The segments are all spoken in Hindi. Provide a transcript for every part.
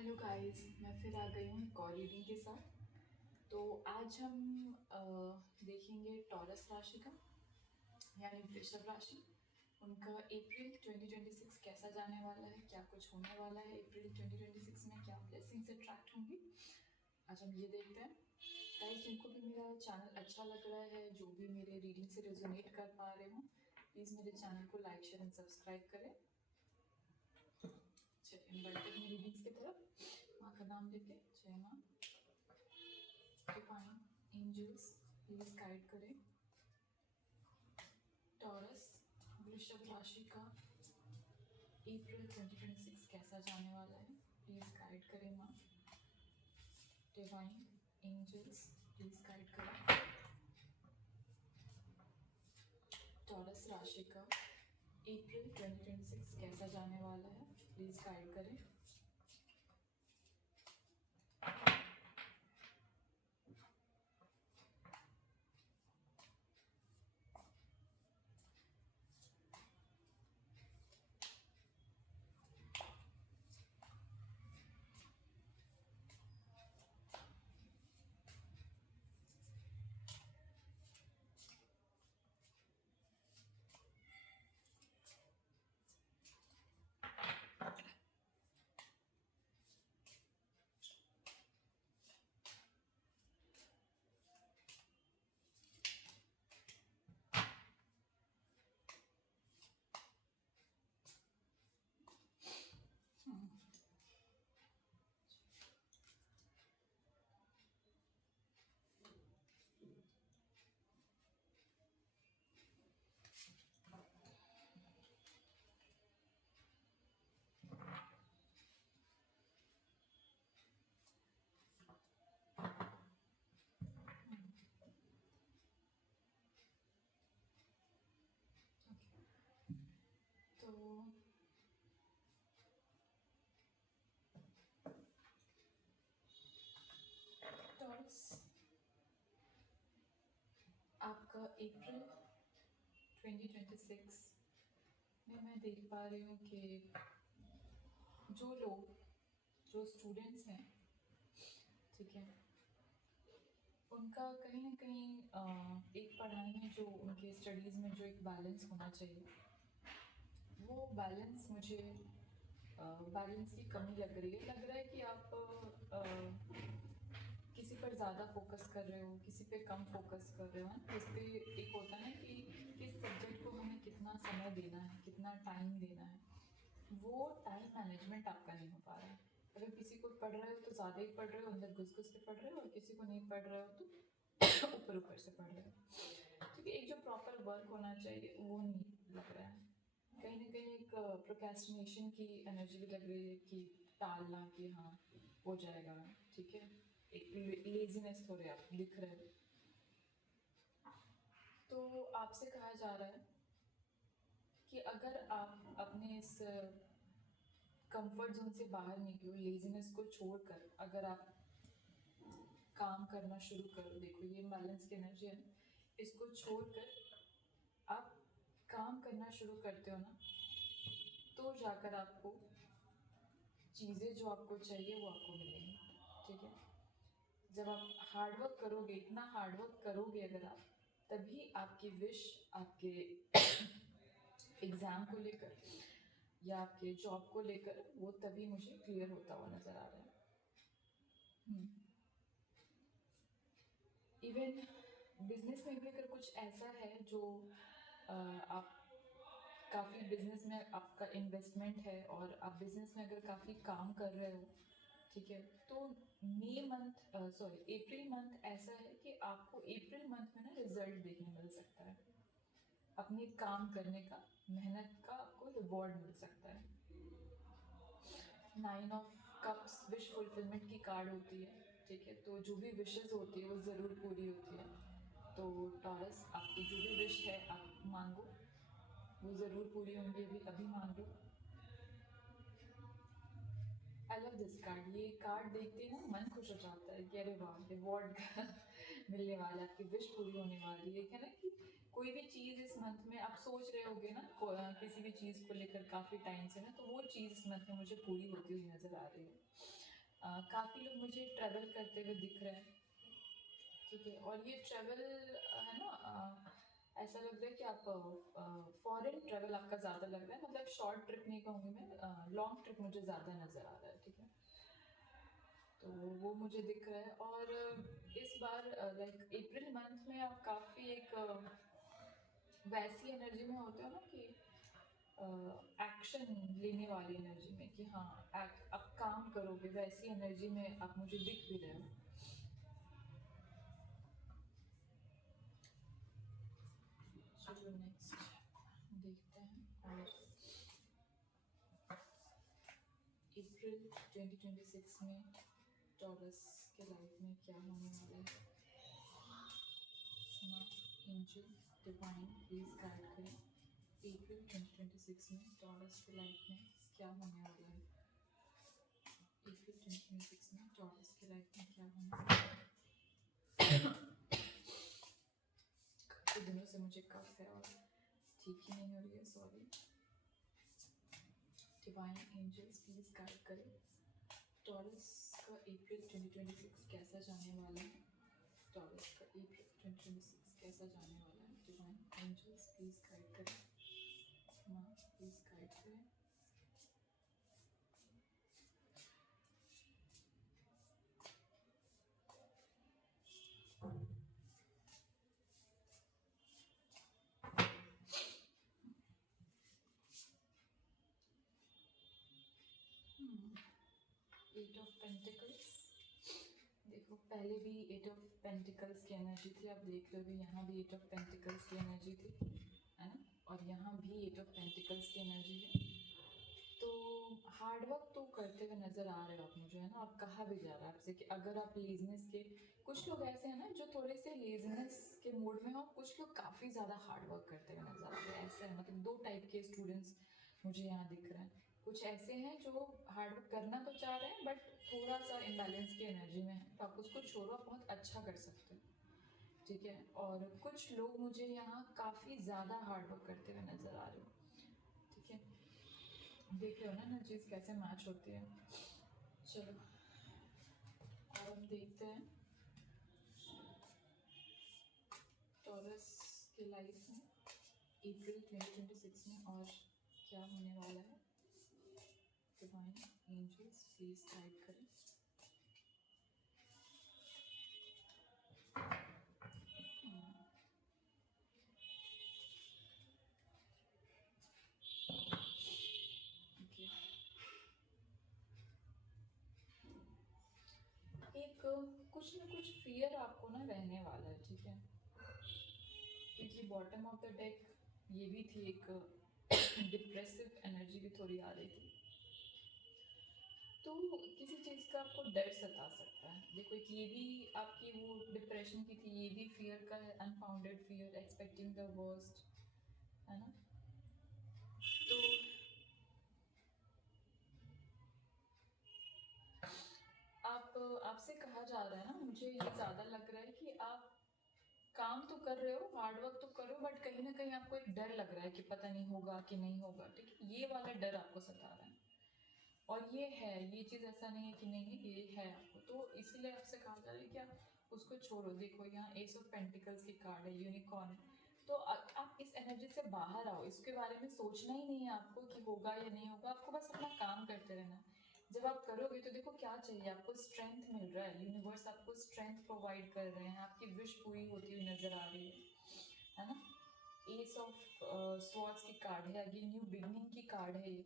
हेलो गाइस, मैं फिर आ गई हूँ एक और रीडिंग के साथ। तो आज हम देखेंगे टॉरस राशि का, यानी वृषभ राशि। उनका अप्रैल 2026 कैसा जाने वाला है, क्या कुछ होने वाला है अप्रैल 2026 में, क्या ब्लेसिंग्स अट्रैक्ट होंगी, आज हम ये देखते हैं। गाइस, जिनको भी मेरा चैनल अच्छा लग रहा है, जो भी मेरे रीडिंग से रेजोनेट कर पा रहे हो, प्लीज़ मेरे चैनल को लाइक शेयर एंड सब्सक्राइब करें। चलिए, हम बढ़ते हैं रीडिंग्स की तरफ। माँ का नाम लेके, जय माँ। डिवाइन एंजल्स प्लीज गाइड करें टॉरस वृषभ राशि का अप्रैल 2026 कैसा जाने वाला है, प्लीज गाइड करें माँ। डिवाइन एंजल्स प्लीज गाइड करें टॉरस राशि का अप्रैल 2026 कैसा जाने वाला है, प्लीज गाइड करें। तो टॉरस, आपका अप्रैल 2026 में मैं देख पा रही हूँ कि जो लोग, जो स्टूडेंट्स हैं, ठीक है, उनका कहीं ना कहीं एक पढ़ाई में जो उनके स्टडीज़ में जो एक बैलेंस होना चाहिए, वो बैलेंस मुझे बैलेंस की कमी लग रही है। लग रहा है कि आप किसी पर ज़्यादा फोकस कर रहे हो, किसी पे कम फोकस कर रहे हो, है ना। इस पे एक होता है ना कि किस सब्जेक्ट को हमें कितना समय देना है, कितना टाइम देना है, वो टाइम मैनेजमेंट आपका नहीं हो पा रहा है। अगर किसी को पढ़ रहे हो तो ज़्यादा ही पढ़ रहे हो, अंदर घुस घुस के पढ़ रहे हो, और किसी को नहीं पढ़ रहे हो तो ऊपर ऊपर से पढ़ रहे हो। क्योंकि एक जो प्रॉपर वर्क होना चाहिए वो नहीं लग रहा है। कहीं ना कहीं एक प्रोक्रेस्टिनेशन की एनर्जी भी लग रही है कि टालना, कि हाँ हो जाएगा, ठीक है। एक लेजीनेस थोड़े आप दिख रहे हो। तो आपसे कहा जा रहा है कि अगर आप अपने इस कंफर्ट जोन से बाहर निकलो, लेजीनेस को छोड़कर अगर आप काम करना शुरू करो, देखो ये बैलेंस की एनर्जी है, इसको छोड़कर आप काम करना शुरू करते हो ना, तो जाकर आपको चीज़ें जो आपको चाहिए वो आपको मिलेंगी, ठीक है। जब आप हार्डवर्क करोगे, इतना हार्डवर्क करोगे अगर आप, तभी आपकी विश, आपके एग्ज़ाम को लेकर या आपके जॉब को लेकर, वो तभी मुझे क्लियर होता हुआ नज़र आ रहा है। इवन बिजनेस में भी अगर कुछ ऐसा है जो आप काफ़ी बिजनेस में आपका इन्वेस्टमेंट है और आप बिजनेस में अगर काफ़ी काम कर रहे हो, ठीक है, तो मई मंथ, सॉरी अप्रैल मंथ ऐसा है कि आपको अप्रैल मंथ में ना रिजल्ट देखने मिल सकता है। अपने काम करने का, मेहनत का आपको रिवॉर्ड मिल सकता है। 9 ऑफ कप्स विश फुलफिलमेंट की कार्ड होती है, ठीक है। तो जो भी विशेस होती है वो ज़रूर पूरी होती है। तो टॉरस, आपकी जो भी विश है आप मांगो, वो ज़रूर पूरी होंगी। अभी अभी मांग लो। I love this card. ये कार्ड देखते ही ना मन खुश हो जाता है कि अरे वाह, रिवॉर्ड मिलने वाला है, आपकी विश पूरी होने वाली है। है ना कि कोई भी चीज़ इस मंथ में आप सोच रहे होगे ना, किसी भी चीज़ को लेकर काफ़ी टाइम से ना, तो वो चीज़ इस मंथ में मुझे पूरी होती हुई नज़र आ रही है। काफ़ी लोग मुझे ट्रैवल करते हुए दिख रहे हैं, ठीक है। और ये ट्रैवल है ना, ऐसा लग रहा है कि आप फॉरेन ट्रैवल आपका ज़्यादा लग रहा है, मतलब शॉर्ट ट्रिप नहीं कहूँगी मैं, लॉन्ग ट्रिप मुझे ज़्यादा नज़र आ रहा है, ठीक है। तो वो मुझे दिख रहा है। और इस बार लाइक अप्रैल मंथ में आप काफ़ी एक वैसी एनर्जी में होते हो ना कि एक्शन लेने वाली एनर्जी में, कि हाँ आप काम करोगे, वैसी एनर्जी में आप मुझे दिख भी रहे हो। चलो नेक्स्ट देखते हैं। और अप्रैल 2026 में टॉरस के लाइफ में क्या होने वाला है। एंजल डिवाइन प्लीज गाइड करें, अप्रैल 2026 में टॉरस के लाइफ में क्या होने वाला है। अप्रैल 2026 में टॉरस के लाइफ में क्या होने वाला है। काफ़ी दिनों से मुझे कफ है और ठीक ही नहीं हो रही है, sorry. Divine angels please guide करें, टॉरस का अप्रैल 2026 कैसा जाने वाला है। टॉरस का अप्रैल 2026 कैसा जाने वाला है। डिवाइन एंजल्स प्लीज गाइड करें, माँ प्लीज गाइड करें। एट ऑफ पेंटिकल्स, देखो पहले भी एट ऑफ पेंटिकल्स की एनर्जी थी, आप देख रहे हो यहाँ भी एट ऑफ पेंटिकल्स की एनर्जी थी, है ना। और यहाँ भी एट ऑफ पेंटिकल्स की एनर्जी है। तो हार्ड वर्क तो करते हुए नज़र आ रहे हो आप मुझे, है ना। और कहा भी जा रहा है आपसे कि अगर आप लेजनेस के, कुछ लोग ऐसे हैं ना जो थोड़े से लेजनेस के मूड में हो, कुछ लोग काफ़ी ज़्यादा हार्ड वर्क करते हुए नज़र आ रहे हैं। ऐसे है, मतलब दो टाइप के स्टूडेंट्स मुझे यहाँ दिख रहे हैं। कुछ ऐसे हैं जो हार्ड वर्क करना तो चाह रहे हैं बट थोड़ा सा इम्बैलेंस की एनर्जी में है, तो आप उसको छोड़ो, आप बहुत अच्छा कर सकते हो, ठीक है। और कुछ लोग मुझे यहाँ काफ़ी ज़्यादा हार्ड वर्क करते हुए नज़र आ रहे हो, ठीक है। देख रहे हो ना चीज़ कैसे मैच होती है। चलो अब हम देखते हैं टॉरस के लाइफ में अप्रैल 2026 में और क्या होने वाला है। डिवाइन एंजल्स प्लीज गाइड करें। ओके, एक कुछ ना कुछ फियर आपको ना रहने वाला है, ठीक है। क्योंकि बॉटम ऑफ द डेक ये भी थी, एक डिप्रेसिव एनर्जी भी थोड़ी आ रही थी। तो किसी चीज़ का आपको डर सता सकता है। देखो एक ये भी आपकी वो डिप्रेशन की थी, ये भी फियर का है, unfounded fear, expecting the worst, है ना। तो आप, आपसे कहा जा रहा है ना, मुझे ये ज़्यादा लग रहा है कि आप काम तो कर रहे हो, हार्ड वर्क तो करो, बट कहीं ना कहीं आपको एक डर लग रहा है कि पता नहीं होगा कि नहीं होगा, ठीक है। ये वाला डर आपको सता रहा है और ये है, ये चीज़ ऐसा नहीं है कि नहीं है, ये है आपको। तो इसीलिए आपसे कहा जा रहा है कि आप उसको छोड़ो। देखो यहाँ एस ऑफ पेंटिकल्स की कार्ड है, यूनिकॉर्न। तो आप इस एनर्जी से बाहर आओ, इसके बारे में सोचना ही नहीं है आपको कि होगा या नहीं होगा, आपको बस अपना काम करते रहना है। जब आप करोगे तो देखो क्या चाहिए आपको, स्ट्रेंथ मिल रहा है, यूनिवर्स आपको स्ट्रेंथ प्रोवाइड कर रहे हैं, आपकी विश पूरी होती हुई नजर आ रही है ना। एस ऑफ स्वॉर्ड्स की कार्ड है, अगेन न्यू बिगनिंग की कार्ड है ये।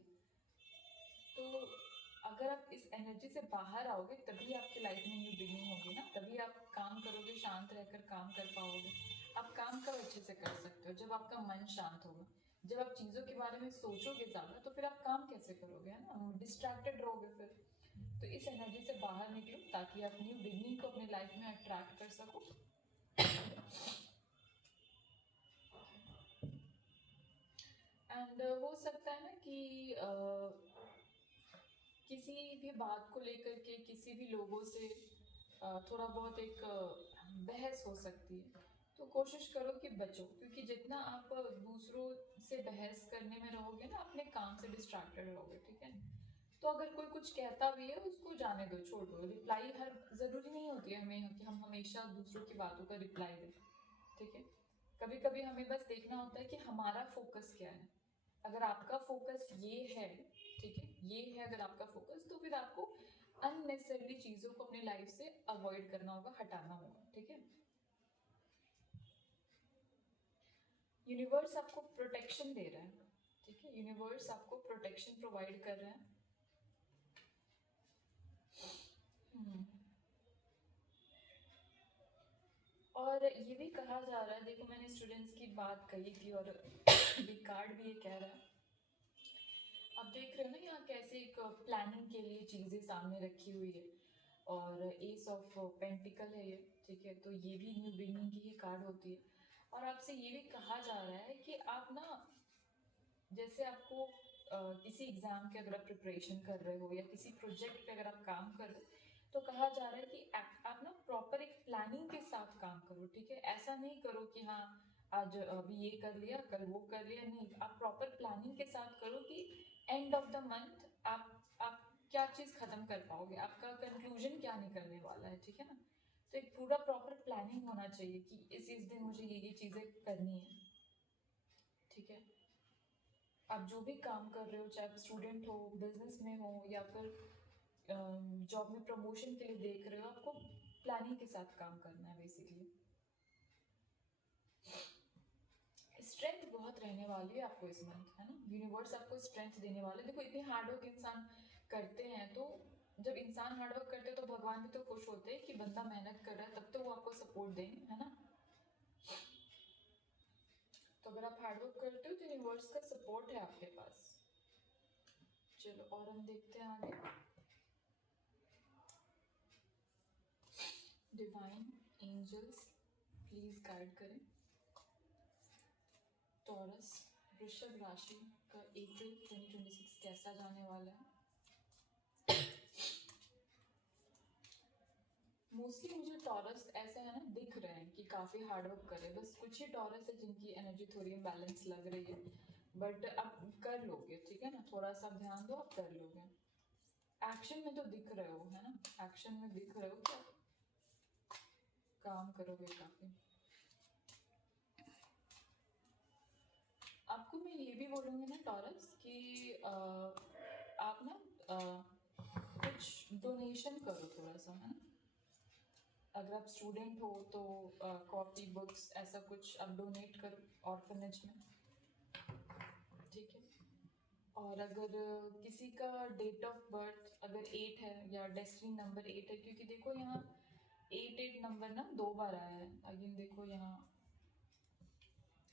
तो अगर आप इस एनर्जी से बाहर आओगे तभी आपकी लाइफ में न्यू बिगनिंग होगी ना, तभी आप काम करोगे, शांत रहकर काम कर पाओगे। आप काम कब अच्छे से कर सकते हो, जब आपका मन शांत होगा। जब आप चीज़ों के बारे में सोचोगे ज़्यादा तो फिर आप काम कैसे करोगे, है ना, डिस्ट्रैक्टेड रहोगे फिर। तो इस एनर्जी से बाहर निकलो ताकि आप न्यू बिगनिंग को अपनी लाइफ में अट्रैक्ट कर सको। एंड हो सकता है ना कि किसी भी बात को लेकर के किसी भी लोगों से थोड़ा बहुत एक बहस हो सकती है। तो कोशिश करो कि बचो, क्योंकि जितना आप दूसरों से बहस करने में रहोगे ना, अपने काम से डिस्ट्रैक्टेड रहोगे, ठीक है। तो अगर कोई कुछ कहता भी है उसको जाने दो, छोड़ दो। रिप्लाई हर ज़रूरी नहीं होती है हमें कि हम हमेशा दूसरों की बातों का रिप्लाई दें, ठीक है। कभी कभी हमें बस देखना होता है कि हमारा फोकस क्या है। अगर आपका फोकस ये है, ठीक है, ये है अगर आपका फोकस, तो फिर आपको अननेसेसरी चीज़ों को अपनी लाइफ से अवॉइड करना होगा, हटाना होगा, ठीक है। यूनिवर्स आपको प्रोटेक्शन दे रहा है, ठीक है, यूनिवर्स आपको प्रोटेक्शन प्रोवाइड कर रहा है। हम्म। और ये भी कहा जा रहा है, देखो मैंने स्टूडेंट्स की बात कही थी और भी कार्ड भी ये कह रहा है। आप देख रहे हो ना यहाँ कैसे एक प्लानिंग के लिए चीज़ें सामने रखी हुई है, और एस ऑफ पेंटिकल है ये, ठीक है। तो ये भी न्यू बिगिनिंग की ही कार्ड होती है। और आपसे ये भी कहा जा रहा है कि आप ना, जैसे आपको किसी एग्ज़ाम के अगर आप प्रिपरेशन कर रहे हो या किसी प्रोजेक्ट पे अगर आप काम कर रहे हो, तो कहा जा रहा है कि आप ना प्रॉपर एक प्लानिंग के साथ काम करो, ठीक है। ऐसा नहीं करो कि हाँ आज अभी ये कर लिया कल वो कर लिया, नहीं, आप प्रॉपर प्लानिंग के साथ करो कि एंड ऑफ द मंथ आप क्या चीज़ ख़त्म कर पाओगे, आपका कंक्लूजन क्या निकलने वाला है, ठीक है ना। तो एक पूरा प्रॉपर प्लानिंग होना चाहिए कि इस दिन मुझे ये चीज़ें करनी है, ठीक है। आप जो भी काम कर रहे हो, चाहे आप स्टूडेंट हो, बिजनेस में हो, या फिर जॉब में प्रमोशन के लिए देख रहे हो, आपको प्लानिंग के साथ काम करना है बेसिकली। स्ट्रेंथ बहुत रहने वाली है आपको इस मंथ, है ना। यूनिवर्स आपको स्ट्रेंथ देने वाला है। देखो इतने हार्डवर्क इंसान करते हैं, तो जब इंसान हार्डवर्क करते हैं तो भगवान भी तो खुश होते हैं कि बंदा मेहनत कर रहा है, तब तो वो आपको सपोर्ट देंगे, है ना। तो अगर आप हार्डवर्क करते हो तो यूनिवर्स का सपोर्ट है आपके पास। चलो और हम देखते हैं आगे। डिवाइन एंजल्स प्लीज गाइड करें टॉरस वृषभ राशि का अप्रैल 2026 कैसा जाने वाला है। मोस्टली मुझे टॉरस ऐसा है ना दिख रहे हैं कि काफ़ी हार्डवर्क कर रहे हैं, बस कुछ ही टॉरस है जिनकी एनर्जी थोड़ी बैलेंस लग रही है, बट आप कर लोगे, ठीक है ना। थोड़ा सा ध्यान दो, आप कर लोगे। एक्शन में तो दिख रहे हो, है ना, एक्शन में दिख रहे हो कि आप काम करोगे काफ़ी। आपको मैं ये भी बोलूँगी ना टॉरस कि आप ना कुछ डोनेशन करो थोड़ा सा, है ना। अगर आप स्टूडेंट हो तो कॉपी बुक्स ऐसा कुछ आप डोनेट करो ऑर्फनेज में, ठीक है। और अगर किसी का डेट ऑफ बर्थ अगर 8 है या डेस्टिनी नंबर 8 है, क्योंकि देखो यहाँ 8 नंबर ना 2 बार आया है अगेन, देखो यहाँ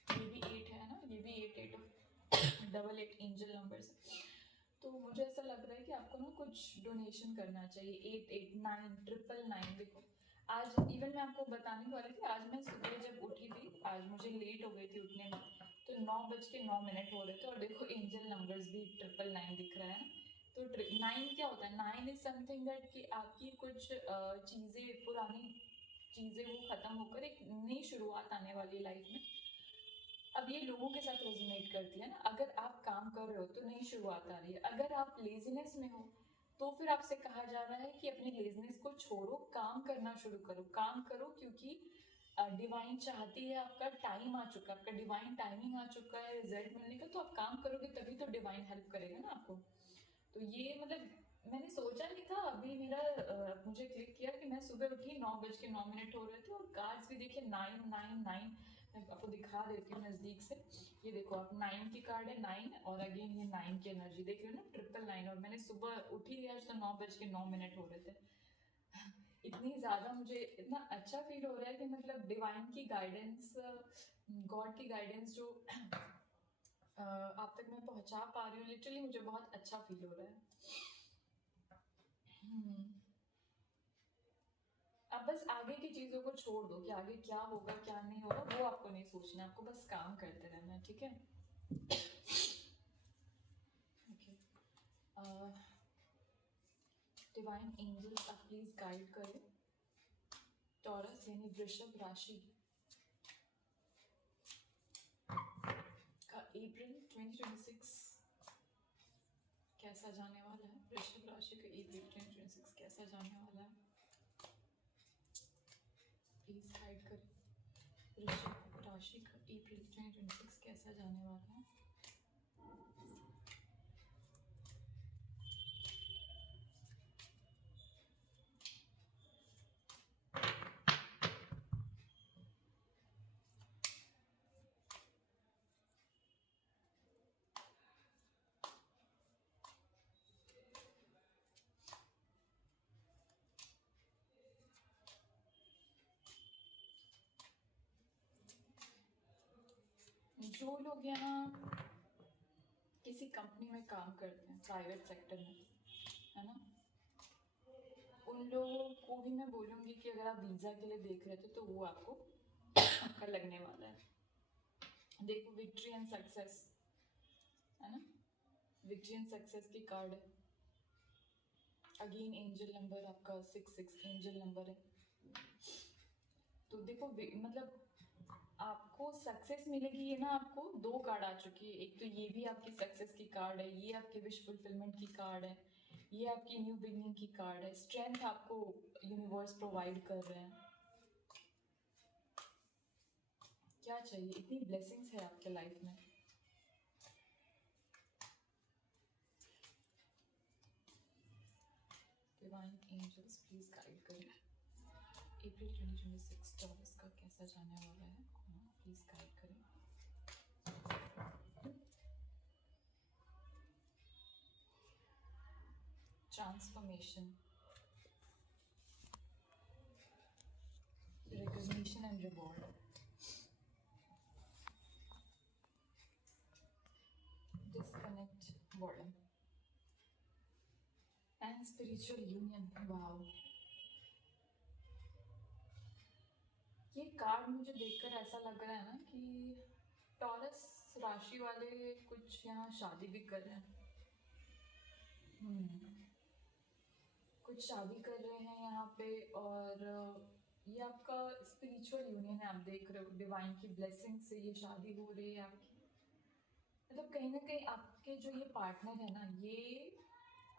ये भी 8 है ना, ये भी 8 ऑफ डबल 8 एंजल नंबर्स। तो मुझे ऐसा लग रहा है कि आपको ना कुछ डोनेशन करना चाहिए। 889 999, देखो आज इवन मैं आपको बताने वाली थी, आज मैं सुबह जब उठी थी, आज मुझे लेट हो गई थी उठने में, तो 9:09 हो रहे थे, और देखो एंजल नंबर्स भी 999 दिख रहा है ना। तो 9 क्या होता है, 9 इज समथिंग दैट कि आपकी कुछ चीज़ें, पुरानी चीज़ें वो ख़त्म होकर एक नई शुरुआत आने वाली है लाइफ में। अब ये लोगों के साथ रेजोनेट करती है ना। अगर आप काम कर रहे हो तो नई शुरुआत आ रही है, अगर आप लेजीनेस में हो तो फिर आपसे कहा जा रहा है कि अपनी लेजीनेस को छोड़ो, काम करना शुरू करो, काम करो, क्योंकि डिवाइन चाहती है, आपका टाइम आ चुका है, आपका डिवाइन टाइमिंग आ चुका है रिजल्ट मिलने का। तो आप काम करोगे तभी तो डिवाइन हेल्प करेगा ना आपको। तो ये मतलब मैंने सोचा नहीं था, अभी मेरा मुझे क्लिक किया कि मैं सुबह उठी, 9:09 हो रहे थे, और कार्ड्स भी देखिए 999। मैं आपको दिखा देती हूँ नज़दीक से। ये देखो आप 9 की कार्ड है, 9, और अगेन ये 9 की एनर्जी देख रहे हो ना, 999। और मैंने सुबह उठी थी आज तो 9:09 हो रहे थे। इतनी ज़्यादा मुझे इतना अच्छा फील हो रहा है कि मतलब डिवाइन की गाइडेंस, गॉड की गाइडेंस जो आप तक मैं पहुंचा पा रही हूँ, लिटरली मुझे बहुत अच्छा फील हो रहा है। हम्म। अब बस आगे की चीज़ों को छोड़ दो कि आगे क्या होगा क्या नहीं होगा, वो आपको नहीं सोचना, आपको बस काम करते रहना है, ठीक है। ओके, डिवाइन एंजल्स आप प्लीज गाइड करें टॉरस यानी वृषभ राशि का अप्रैल 2026 कैसा जाने वाला है? वृश्चिक राशि का अप्रैल 2026 कैसा जाने वाला है? प्लीज गाइड करें। वृश्चिक राशि का अप्रैल 2026 कैसा जाने वाला है? जो लोग यहाँ किसी कंपनी में काम करते हैं, प्राइवेट सेक्टर में, है ना, उन लोगों को भी मैं बोलूँगी कि अगर आप वीज़ा के लिए देख रहे थे तो वो आपको आपका लगने वाला है। देखो, विक्ट्री एंड सक्सेस, है ना, विक्ट्री एंड सक्सेस की कार्ड है। अगेन एंजल नंबर आपका 66 एंजल नंबर है। तो देखो मतलब आपको सक्सेस मिलेगी, ये ना आपको दो कार्ड आ चुकी है। एक तो ये भी आपकी सक्सेस की कार्ड है, ये आपकी विश फुलफिलमेंट की कार्ड है, ये आपकी न्यू बिगनिंग की कार्ड है। स्ट्रेंथ आपको यूनिवर्स प्रोवाइड कर रहे हैं। क्या चाहिए? इतनी ब्लेसिंग्स है आपके लाइफ में। डिवाइन एंजल्स प्लीज गाइड करें। अप्रैल 2026 टॉरस का कैसा जाने वाला है? प्लीज गाइड करें। Transformation, recognition and reward, disconnect, boredom and spiritual union. wow, ये कार्ड मुझे देखकर ऐसा लग रहा है ना कि टॉरस राशि वाले कुछ यहाँ शादी भी कर रहे हैं। कुछ शादी कर रहे हैं यहाँ पे, और ये आपका स्पिरिचुअल यूनियन है। आप देख रहे हो डिवाइन की ब्लेसिंग से ये शादी हो रही है आपकी। मतलब कहीं ना कहीं आपके जो ये पार्टनर है ना, ये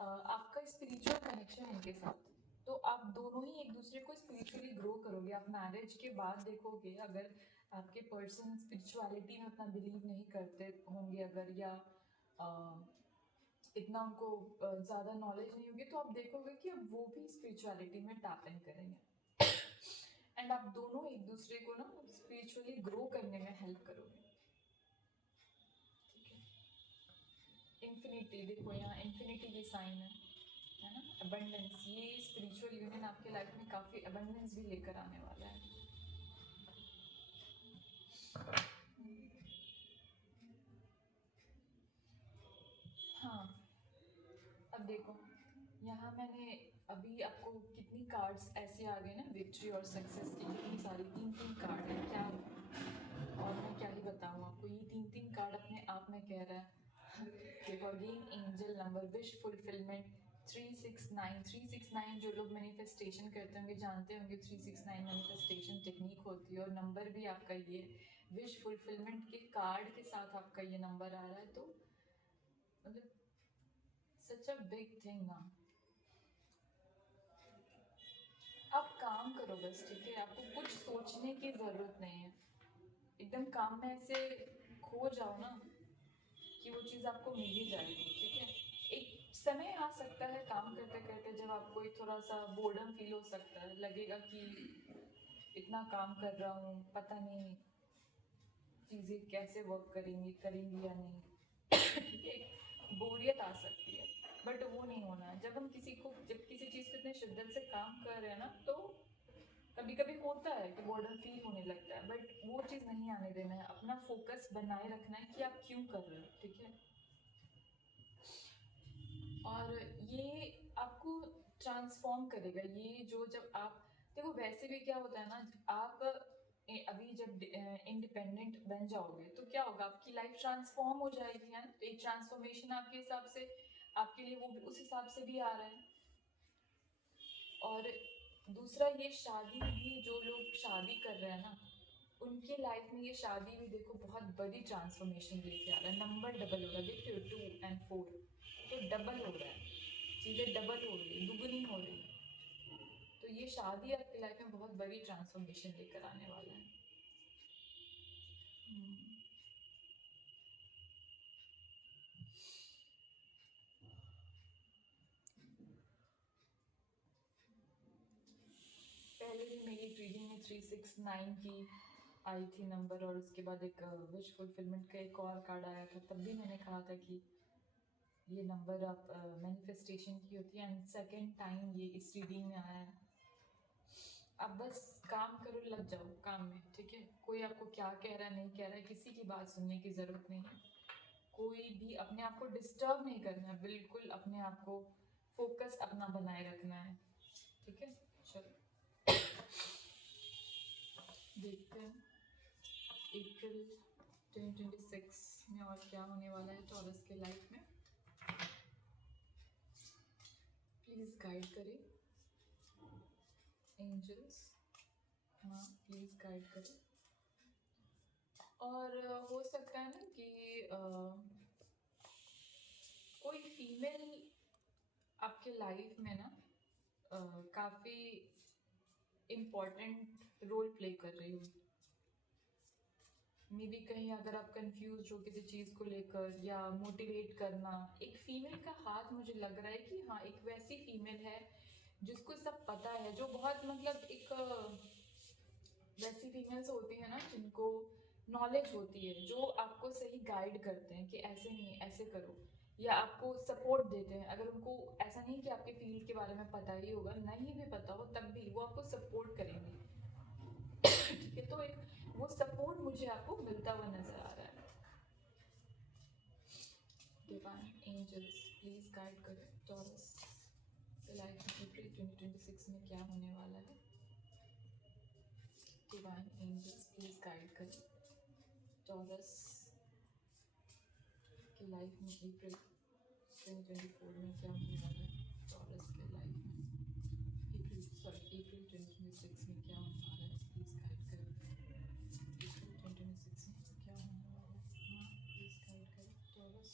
आपका स्पिरिचुअल कनेक्शन है इनके साथ। तो आप दोनों ही एक दूसरे को स्पिरिचुअली ग्रो करोगे। आप मैरिज के बाद देखोगे, अगर आपके पर्सन स्पिरिचुअलिटी में उतना बिलीव नहीं करते होंगे अगर, या इतना उनको ज़्यादा नॉलेज नहीं होगी, तो आप देखोगे कि वो भी स्पिरिचुअलिटी में टैप इन करेंगे एंड आप दोनों एक दूसरे को ना स्पिरिचुअली ग्रो करने में हेल्प करोगे। इन्फिनिटी, देखो यहाँ इन्फिनिटी की साइन है ना, अबंडेंस। ये स्पिरिचुअल यूनियन आपके लाइफ में काफ़ी अबंडेंस भी लेकर आने वाला है। हाँ, अब देखो यहाँ मैंने अभी आपको कितनी कार्ड्स ऐसे आ गए ना, विक्ट्री और सक्सेस की, कितनी सारी, तीन तीन कार्ड है क्या, और मैं क्या ही बताऊँ आपको। ये तीन तीन कार्ड अपने आप में कह रहा है। देखो again angel number, wish fulfilment 369 जो लोग मैनिफेस्टेशन करते होंगे जानते होंगे 369 मैनिफेस्टेशन टेक्निक होती है, और नंबर भी आपका ये विश फुलफिलमेंट के कार्ड के साथ आपका ये नंबर आ रहा है। तो मतलब सच अ बिग थिंग ना। आप काम करो बस, ठीक है, आपको कुछ सोचने की ज़रूरत नहीं है। एकदम काम में ऐसे खो जाओ ना कि वो चीज़ आपको मिल ही जाएगी, ठीक है। एक समय आ सकता है काम करते करते जब आपको एक थोड़ा सा बोर्डम फील हो सकता है, लगेगा कि इतना काम कर रहा हूँ, पता नहीं चीज़ें कैसे वर्क करेंगी या नहीं, ठीक है, बोरियत आ सकती है। बट वो नहीं होना है। जब किसी चीज़ को इतने शिद्दत से काम कर रहे हैं ना, तो कभी कभी होता है कि बोर्डम फील होने लगता है, बट वो चीज़ नहीं आने देना है। अपना फोकस बनाए रखना है कि आप क्यों कर रहे हो, ठीक है। और ये आपको ट्रांसफॉर्म करेगा, ये जो जब आप देखो, वैसे भी क्या होता है ना, आप अभी जब इंडिपेंडेंट बन जाओगे तो क्या होगा, आपकी लाइफ ट्रांसफॉर्म हो जाएगी, है ना। तो एक ट्रांसफॉर्मेशन आपके हिसाब से आपके लिए वो भी उस हिसाब से भी आ रहा है। और दूसरा, ये शादी भी जो लोग शादी कर रहे हैं ना, उनकी लाइफ में ये शादी भी देखो बहुत बड़ी ट्रांसफॉर्मेशन लेके आ रहा है, नंबर डबल हो रहा है, देख रहे हो 2 और 4 तो डबल हो रहा है, चीज़ें डबल हो रही है, दुगनी हो रही है। तो ये शादी आपकी लाइफ में बहुत बड़ी ट्रांसफॉर्मेशन लेकर आने वाला है। पहले भी मेरी रीडिंग में 369 की आई थी नंबर, और उसके बाद एक विश फुलफिलमेंट का एक और कार्ड आया था, तब भी मैंने कहा था कि ये नंबर आप मैनिफेस्टेशन की होती है, एंड सेकेंड टाइम ये इस रीडिंग में आया है। अब बस काम करो, लग जाओ काम में, ठीक है। कोई आपको क्या कह रहा है नहीं कह रहा है, किसी की बात सुनने की ज़रूरत नहीं है। कोई भी अपने आप को डिस्टर्ब नहीं करना है, बिल्कुल अपने आप को फोकस अपना बनाए रखना है, ठीक है। चलो देखते हैं अप्रैल 2026 में और क्या होने वाला है टॉरस के लाइफ में। प्लीज़ गाइड करें एंजल्स, हाँ प्लीज़ गाइड करें। और हो सकता है ना कि कोई फीमेल आपके लाइफ में ना काफ़ी इम्पॉर्टेंट रोल प्ले कर रही हो। मे बी कहीं अगर आप कंफ्यूज हो किसी चीज़ को लेकर या मोटिवेट करना, एक फीमेल का हाथ मुझे लग रहा है कि हाँ एक वैसी फीमेल है जिसको सब पता है, जो बहुत मतलब एक वैसी फीमेल्स होती है ना जिनको नॉलेज होती है, जो आपको सही गाइड करते हैं कि ऐसे नहीं ऐसे करो, या आपको सपोर्ट देते हैं। अगर उनको ऐसा नहीं कि आपके फील्ड के बारे में पता ही होगा, नहीं भी पता हो तब भी वो आपको सपोर्ट करेंगे, ठीक है। तो एक वो सपोर्ट मुझे आपको मिलता हुआ नजर आ रहा है। डिवाइन एंजल्स प्लीज गाइड करें टॉरस के लाइफ में अप्रैल 2026 में क्या होने वाला है। डिवाइन एंजल्स प्लीज गाइड करें टॉरस की लाइफ में अप्रैल 2024 में क्या होने वाला है। टॉरस के लाइफ में अप्रैल 2026 में क्या होने वाला है, प्लीज़ गाइड करें। अप्रैल 2026 में क्या होने वाला है, हाँ प्लीज़ गाइड करें टॉरस।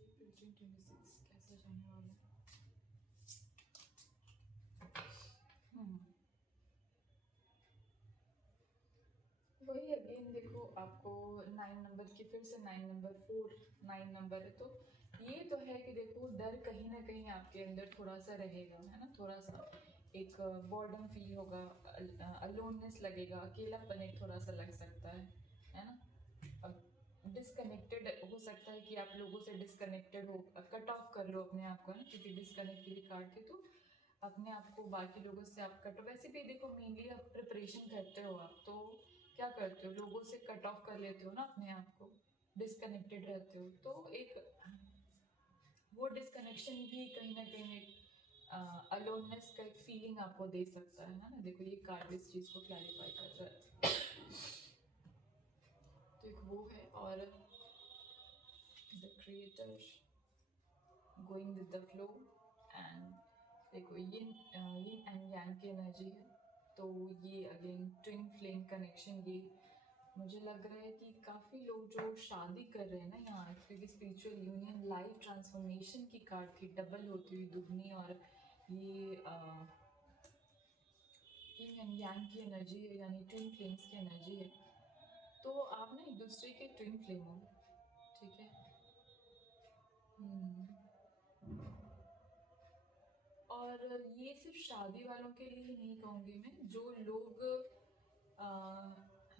अप्रैल 2026 कैसा जाने वाला है। वही अगेन देखो, आपको 9 नंबर की फिर से 9 नंबर 4 9 नंबर है, तो ये तो है कि देखो डर कहीं ना कहीं आपके अंदर थोड़ा सा रहेगा, है ना। थोड़ा सा एक बॉर्डम फील होगा, अलोननेस लगेगा, अकेलापन एक थोड़ा सा लग सकता है ना। अब डिसकनेक्टेड हो सकता है कि आप लोगों से डिसकनेक्टेड हो, कट ऑफ कर लो अपने आप को, है ना, क्योंकि डिसकनेक्ट की कार्ड थी, तो अपने आप को बाकी लोगों से आप कट। वैसे भी देखो मेनली आप प्रिपरेशन करते हो, आप तो क्या करते हो, लोगों से कट ऑफ कर लेते हो ना अपने आप को, डिसकनेक्टेड रहते हो। तो एक वो डिसकनेक्शन भी कहीं ना कहीं एक अलोननेस का एक फीलिंग आपको दे सकता है ना। देखो ये कार्ड इस चीज़ को क्लैरिफाई कर रहा है। तो एक वो है, और the creator going with the flow, and देखो ये एंड यांग की एनर्जी है। तो ये अगेन ट्विन फ्लेम कनेक्शन, ये मुझे लग रहा है कि काफ़ी लोग जो शादी कर रहे हैं ना यहाँ, क्योंकि स्पिरिचुअल यूनियन लाइफ ट्रांसफॉर्मेशन की कार्ड थी, डबल होती हुई दुगनी, और ये यिन एंड यांग की एनर्जी है, यानी ट्विन फ्लेम्स की एनर्जी है। तो आप ना एक दूसरे के ट्विन फ्लेम हो, ठीक है। और ये सिर्फ शादी वालों के लिए ही नहीं कहूँगी मैं, जो लोग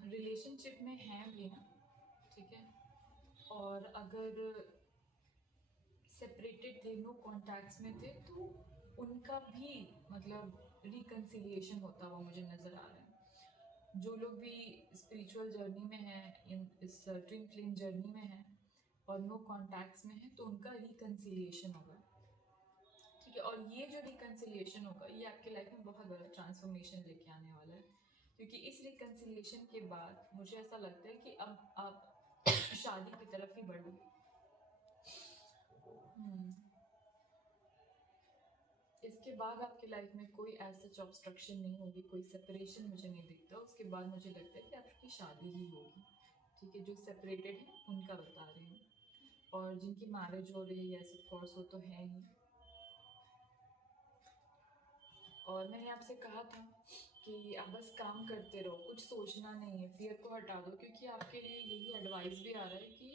रिलेशनशिप में हैं भी ना, ठीक है, और अगर सेपरेटेड थे, नो कॉन्टैक्ट्स में थे, तो उनका भी मतलब रिकन्सिलिएशन होता हुआ मुझे नज़र आ रहा है। जो लोग भी स्पिरिचुअल जर्नी में हैं, इस ट्विन फ्लेम जर्नी में हैं और नो कॉन्टैक्ट्स में हैं, तो उनका रिकन्सिलिएशन होगा, ठीक है। और ये जो रिकन्सिलिएशन होगा, ये आपके लाइफ में बहुत बड़ा ट्रांसफॉर्मेशन लेके आने वाला है, क्योंकि इस रिकन्सिलिएशन के बाद मुझे ऐसा लगता है कि अब आप शादी की तरफ ही बढ़ोगे। इसके बाद आपकी लाइफ में कोई ऐसा सच ऑब्स्ट्रक्शन नहीं होगी, कोई सेपरेशन मुझे नहीं दिखता। उसके बाद मुझे लगता है कि आपकी शादी ही होगी। ठीक है, जो सेपरेटेड हैं उनका बता रही हूँ, और जिनकी मैरिज हो रही है, यस ऑफ कोर्स वो तो है ही। और मैंने आपसे कहा था कि आप बस काम करते रहो, कुछ सोचना नहीं है, फियर को हटा दो, क्योंकि आपके लिए यही एडवाइस भी आ रहा है कि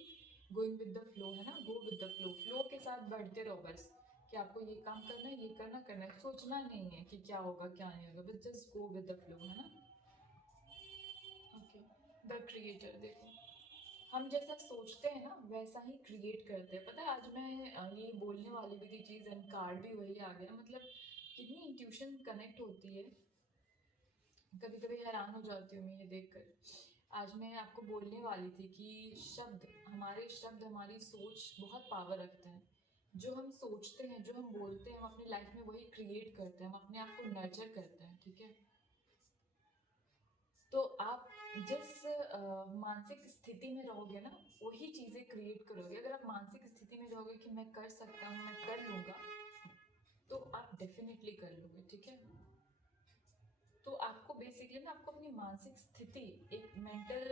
गोइंग विद द फ्लो है ना, go with the flow, flow के साथ बढ़ते रहो बस, कि आपको ये काम करना है, ये करना है, सोचना नहीं है कि क्या होगा क्या नहीं होगा, बस just go with the flow, है ना। ओके, द क्रिएटर, देखो हम जैसा सोचते हैं ना वैसा ही क्रिएट करते हैं। पता है आज मैं ये बोलने वाली भी थी चीज़, एंड कार्ड भी वही आ गया, मतलब कितनी इंट्यूशन कनेक्ट होती है। कभी कभी हैरान हो जाती हूँ मैं ये देखकर। आज मैं आपको बोलने वाली थी कि शब्द हमारी सोच बहुत पावर रखते हैं। जो हम सोचते हैं, जो हम बोलते हैं, हम अपनी लाइफ में वही क्रिएट करते हैं, हम अपने आप को नर्चर करते हैं। ठीक है, तो आप जिस मानसिक स्थिति में रहोगे ना वही चीज़ें क्रिएट करोगे। अगर आप मानसिक स्थिति में रहोगे कि मैं कर सकता हूँ, मैं कर लूँगा, तो आप डेफिनेटली कर लोगे। ठीक है, तो आपको बेसिकली ना आपको अपनी मानसिक स्थिति, एक मेंटल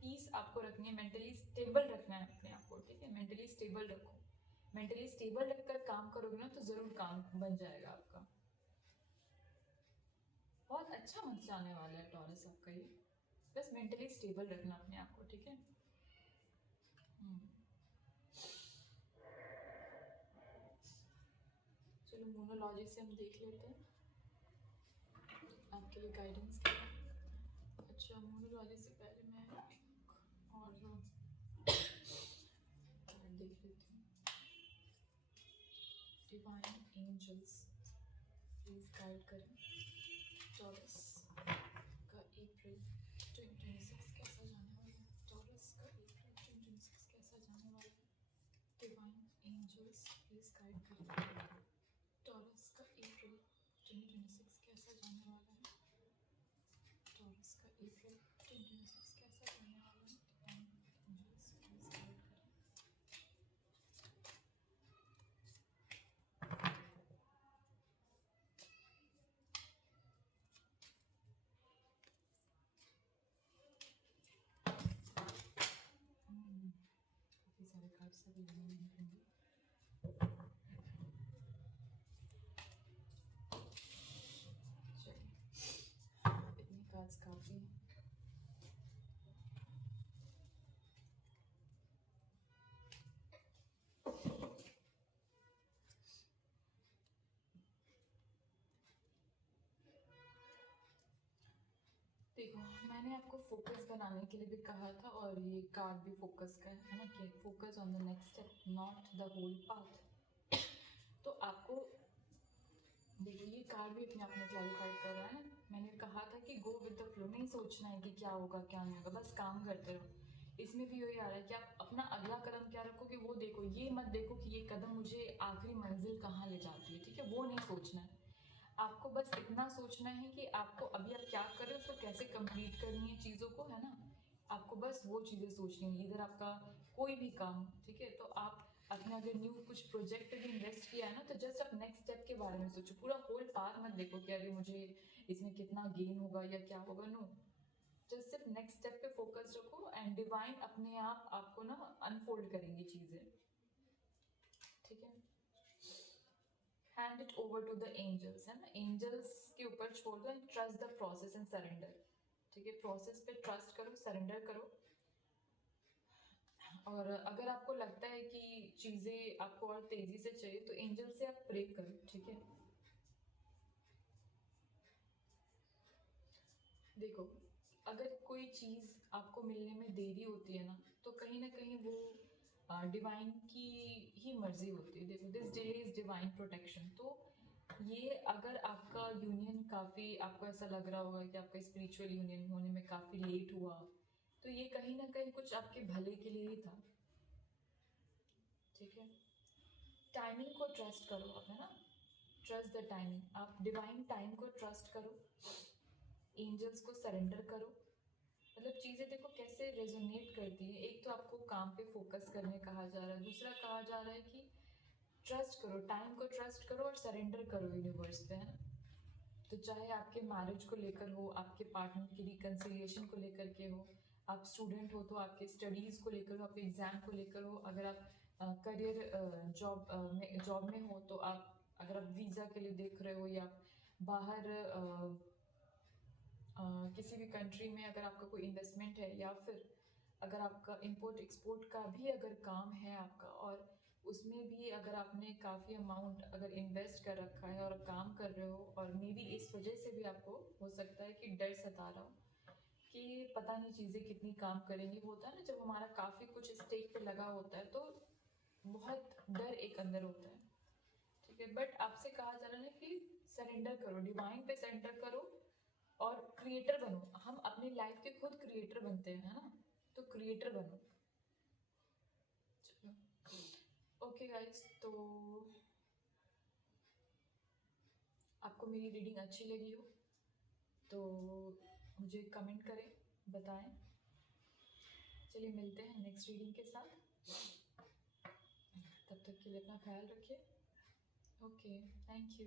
पीस आपको रखनी है, मेंटली स्टेबल रखना है अपने आप को। ठीक है, मेंटली स्टेबल रखो, मेंटली स्टेबल रखकर काम करोगे ना तो ज़रूर काम बन जाएगा आपका। बहुत अच्छा मंथ जाने वाला है टॉरस आपका ये, बस मेंटली स्टेबल रखना अपने आप को। ठीक है, चलो मोनोलॉजी से हम देख लेते हैं आपके लिए गाइडेंस के लिए। अच्छा, मोनोलॉजी से पहले मैं एक और कार्ड देख लेती हूँ। डिवाइन एंजल्स प्लीज गाइड करें टॉरस का अप्रैल 2026 कैसा जाने वाला है। टॉरस का अप्रैल 2026 कैसा जाने वाला है। डिवाइन एंजल्स प्लीज गाइड करें टॉरस का अप्रैल 2026 कैसा जाने वाला है। टॉरस का अप्रैल 2026 कैसा जाने वाला है। डिवाइन एंजल्स प्लीज गाइड करें। काफ़ी सारे कार्ड्स अभी लेने होंगे। चलिए, इतने कार्ड्स काफ़ी हैं। देखो, मैंने आपको फोकस बनाने के लिए भी कहा था, और ये कार्ड भी फोकस का है ना, कि focus on the next step, not the whole path. तो आपको देखो ये कार्ड भी अपने आप में क्लैरिफाई कर रहा है। मैंने कहा था कि गो विद द फ्लो, नहीं सोचना है कि क्या होगा क्या नहीं होगा, बस काम करते रहो। इसमें भी यही आ रहा है कि आप अपना अगला कदम क्या रखोगे वो देखो, ये मत देखो कि ये कदम मुझे आखिरी मंजिल कहाँ ले जाती है। ठीक है, वो नहीं सोचना है आपको, बस इतना सोचना है कि आपको अभी आप क्या कर रहे हो, उसको कैसे कंप्लीट करनी है चीज़ों को, है ना। आपको बस वो चीज़ें सोचनी है, इधर आपका कोई भी काम। ठीक है, तो आप अपने अगर न्यू कुछ प्रोजेक्ट भी इन्वेस्ट किया है ना, तो जस्ट आप नेक्स्ट स्टेप के बारे में सोचो, पूरा होल पाथ मत देखो कि अरे मुझे इसमें कितना गेन होगा या क्या होगा। नो, जस्ट सिर्फ नेक्स्ट स्टेप पे फोकस रखो, एंड डिवाइन अपने आप आपको ना अनफोल्ड करेंगी चीज़ें। ठीक है, hand it over to the angels, है ना, एंजल्स के ऊपर छोड़ दो, and trust the process and surrender. ठीक है, प्रोसेस पे ट्रस्ट करो, सरेंडर करो। और अगर आपको लगता है कि चीज़ें आपको और तेज़ी से चाहिए तो एंजल से आप प्रे करो। ठीक है, देखो अगर कोई चीज़ आपको मिलने में देरी होती है ना कहीं वो डिवाइन की ही मर्जी होती है। देखो, this delay is divine protection. तो ये अगर आपका यूनियन काफ़ी, आपको ऐसा लग रहा होगा कि आपका स्पिरिचुअल यूनियन होने में काफ़ी लेट हुआ, तो ये कहीं ना कहीं कुछ आपके भले के लिए ही था। ठीक है, टाइमिंग को ट्रस्ट करो आप, है ना, ट्रस्ट द टाइमिंग। आप डिवाइन टाइम को ट्रस्ट करो, एंजल्स को सरेंडर करो। मतलब चीज़ें देखो कैसे रेजोनेट करती है। एक तो आपको काम पे फोकस करने कहा जा रहा है, दूसरा कहा जा रहा है कि ट्रस्ट करो, टाइम को ट्रस्ट करो और सरेंडर करो यूनिवर्स पे, है ना। तो चाहे आपके मैरिज को लेकर हो, आपके पार्टनर की रिकन्सिलिएशन को लेकर के हो, आप स्टूडेंट हो तो आपके स्टडीज़ को लेकर हो, आपके एग्ज़ाम को लेकर हो, अगर आप करियर जॉब में हो तो आप, अगर आप वीज़ा के लिए देख रहे हो या बाहर किसी भी कंट्री में अगर आपका कोई इन्वेस्टमेंट है, या फिर अगर आपका इंपोर्ट एक्सपोर्ट का भी अगर काम है आपका, और उसमें भी अगर आपने काफ़ी अमाउंट अगर इन्वेस्ट कर रखा है और काम कर रहे हो, और मे बी इस वजह से भी आपको हो सकता है कि डर सता रहा हो कि पता नहीं चीज़ें कितनी काम करेंगी। वो होता है ना, जब हमारा काफ़ी कुछ स्टेक पे लगा होता है तो बहुत डर एक अंदर होता है, ठीक है। बट आपसे कहा जा रहा है कि सरेंडर करो, डिवाइन पे सरेंडर करो और क्रिएटर बनो। हम अपनी लाइफ के खुद क्रिएटर बनते हैं, है ना, तो क्रिएटर बनो। चलो ओके गाइस, तो आपको मेरी रीडिंग अच्छी लगी हो तो मुझे कमेंट करें, बताएं। चलिए मिलते हैं नेक्स्ट रीडिंग के साथ, तब तक के लिए अपना ख्याल रखिए। Okay, thank you.